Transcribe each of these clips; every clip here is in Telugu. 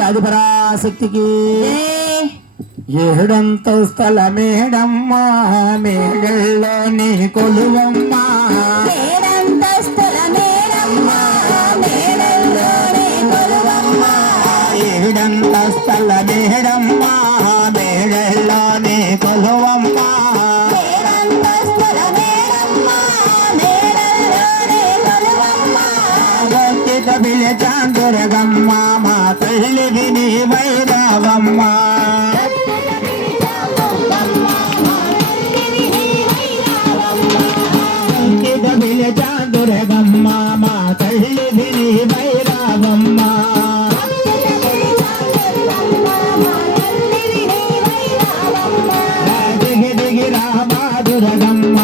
ఆదిపరాశక్తికి ఏడంతస్తుల మేడమ్మ మేడల్లో నీ కొలువమ్మ ఏడంతస్తుల మేడమ్మ మేడల్లో నీ కొలువమ్మ ఏడంతస్తుల మేడమ్మ మేడల్లో నీ కొలువమ్మ ఏడంతస్తుల మేడమ్మ మేడల్లో నీ కొలువమ్మ భక్తిత పిలిచాందురగమ్మ మా తల్లికి నీ వైరావమ్మ దురగమ్మ మా తల్లికి నీ వైరావమ్మ దిగి దిగి రామా దురగమ్మ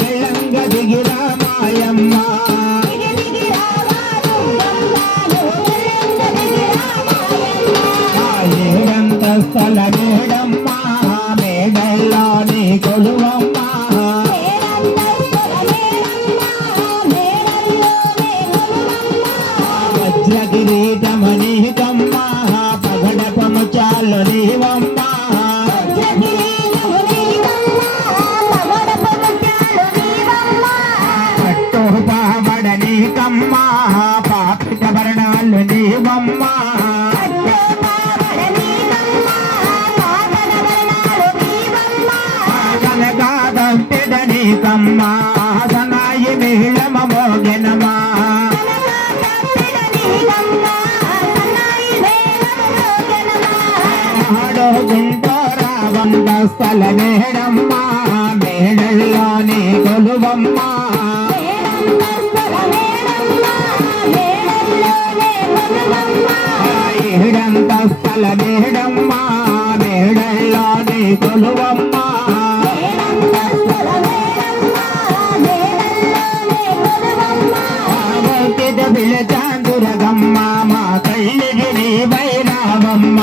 మెల్లంగ దిగి రామాయమ్మ ఏడంతస్తుల మేడమ్మ మేడల్లో నీ కొలువమ్మ వజ్రకిరీటమణి కమ్మ పగడపము చాలు నీవమ్మ పట్టు పావడని కమ్మ పాపిట వర్ణాలు నీవమ్మ కనకాదంపెడని కమ్మ సనాయి మేళమ మోగెనమా స్థల మేడమ్మ మేడల్లో నీ కొలువమ్మ ఏడంతస్తుల మేడమ్మ మేడల్లో నీ కొలువమ్మ భక్తిత పిలిచాందురగమ్మ మా తల్లికి నీ వైరావమ్మ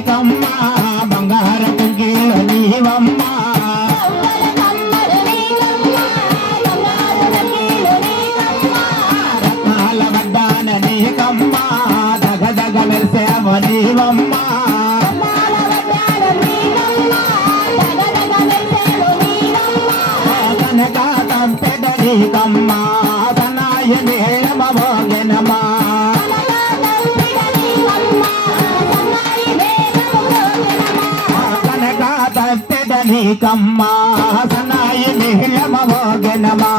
కమ్మ బంగారపు గిల్ల నీవమ్మ రత్నాల వడ్డాన నీ కమ్మ దగ దగ మెరిసేవ నీవమ్మ కనకాతంపెడ నీ కమ్మ సనాయ మేళమ మోగెనమా నీ కమ్మ సనాయి మేళమ మోగెనమా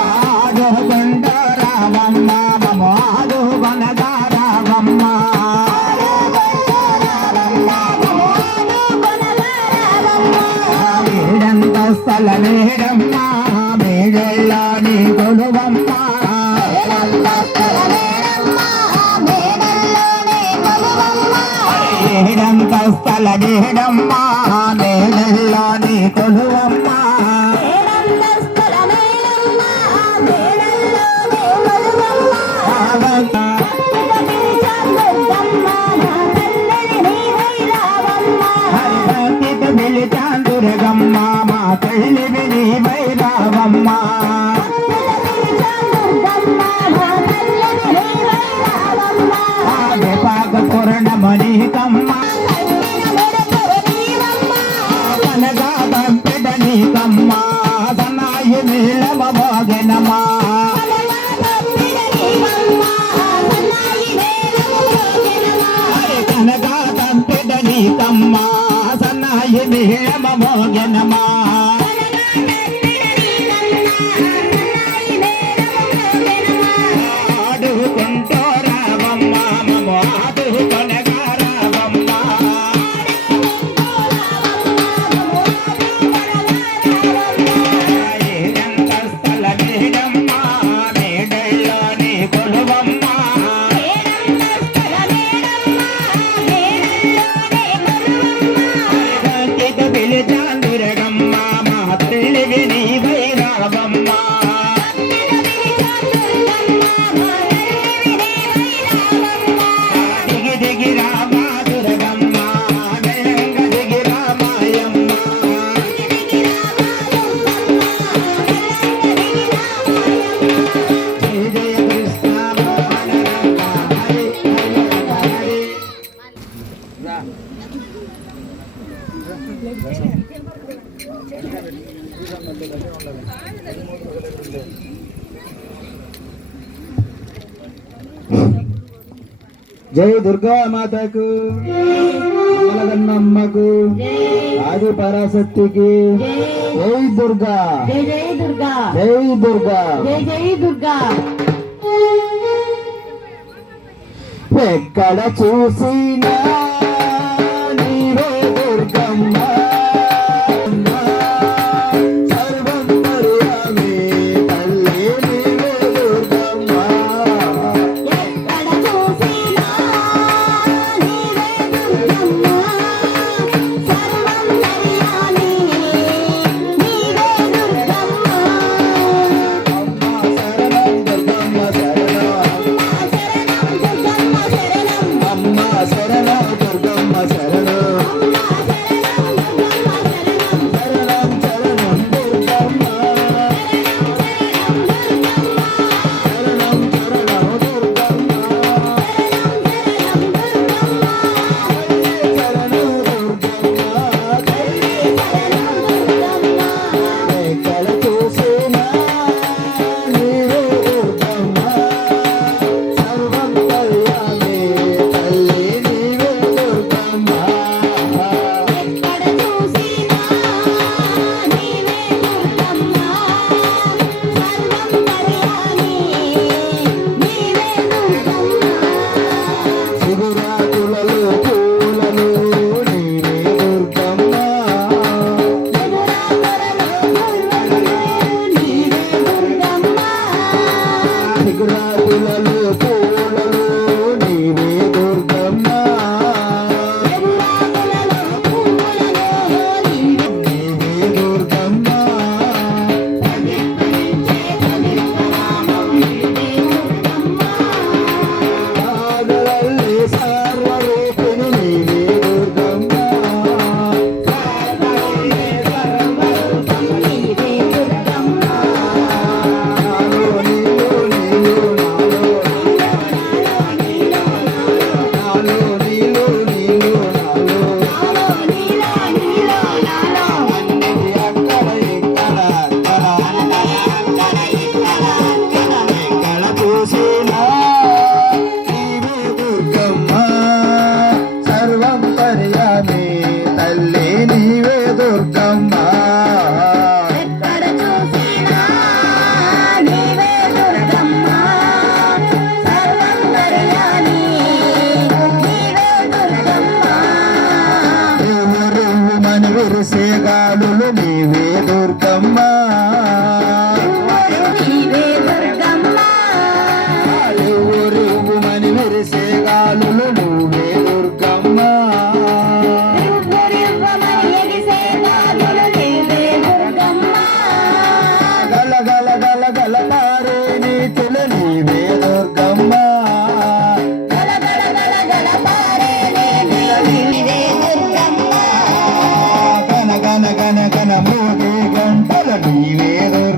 ఆదుకొండ రావమ్మ మమ ఆదుకొనగా రావమ్మ ఏడంతస్తుల మేడమ్మ మేడల్లో నీ కొలువమ్మ ఏడంతస్తుల మేడమ్మ మేడల్లో నీ కొలువమ్మ భక్తిత పిలిచాందురగమ్మ మా తల్లికి నీ వైరావమ్మ పాక పూర్ణమణి కమ్మ కనకాదంపెడని కమ్మ సనాయి మేళమ మోగెనమా కనకాదంపెడని కమ్మ సనాయి మేళమ మోగెనమా ఆడుకుంటూ రావమ్మ మమ ఆదుకొనగా రావమ్మ ఏడంతస్తుల మేడమ్మ మేడల్లో నీ కొలువమ్మ భక్తిత పిలిచాందురగమ్మ తల్లివి నీవై రావమ్మా దిగి దిగి రామా దుర్గమ్మ దయంగ దిగి రామాయమ్మ జయ జయ కృష్ణ మోహన రంగ హరి హరి జై దుర్గా మాతకు అమ్మకు ఆది పరాశక్తికి జై దుర్గా జై జై దుర్గా జై దుర్గా జై జై దుర్గా ఎక్కడ చూసినా నీవే దుర్గమ్మ సర్వం మర్యామే తల్లి నీవే దుర్గమ్మ ఎక్కడ చూసినా నీవే దుర్గమ్మ సర్వం హరియాని నీవే దుర్గమ్మ అమ్మ శరణం దుర్గమ్మ శరణం శరణం శరణం దుర్గమ్మ శరణం శరణం దుర్గమ్మ శరణం దుర్గమ్మ ఎక్కడ చూసినా నీవే దుర్గమ్మ సర్వం కళ్యాణి తల్లి నీవే దుర్గమ్మ ఎక్కడ చూసినా నీవే దుర్గమ్మ సర్వం హరియాని నీవే దుర్గమ్మ శివరాత్రులలో పూలను నీవే దుర్గమ్మ శివరాత్రులలో పూలను నీవే దుర్గమ్మ నీవే దుర్గమ్మ నాగలల్లి సర్వరూపిణి నీవే దుర్గమ్మ నాలో నీలో నీలో నాలో నీలో నీలో నాలో అక్కడ ఇక్కడ ఎక్కడ చూసినా నీవే దుర్గమ్మ సర్వం పర్యామి తల్లి నీవే దుర్గమ్మ ఎక్కడ చూసినా నీవే దుర్గమ్మ సర్వం హరియాని నీవే దుర్గమ్మ మన విరిసే గాలులు నీవే దుర్గమ్మ నీవే దుర్గమ్మ ఊరు మన విరిసే గాలులు నువ్వే దుర్గమ్మ రివ్వమని ఎగిసే గాలులు నీవే దుర్గమ్మ గల గల గల గల తారే నీతులు నీవే దుర్గమ్మ గల గల గల గల పారే నీవే దుర్గమ్మ గన గన గన గన మోగే గంటలు నీవే దుర్గమ్మ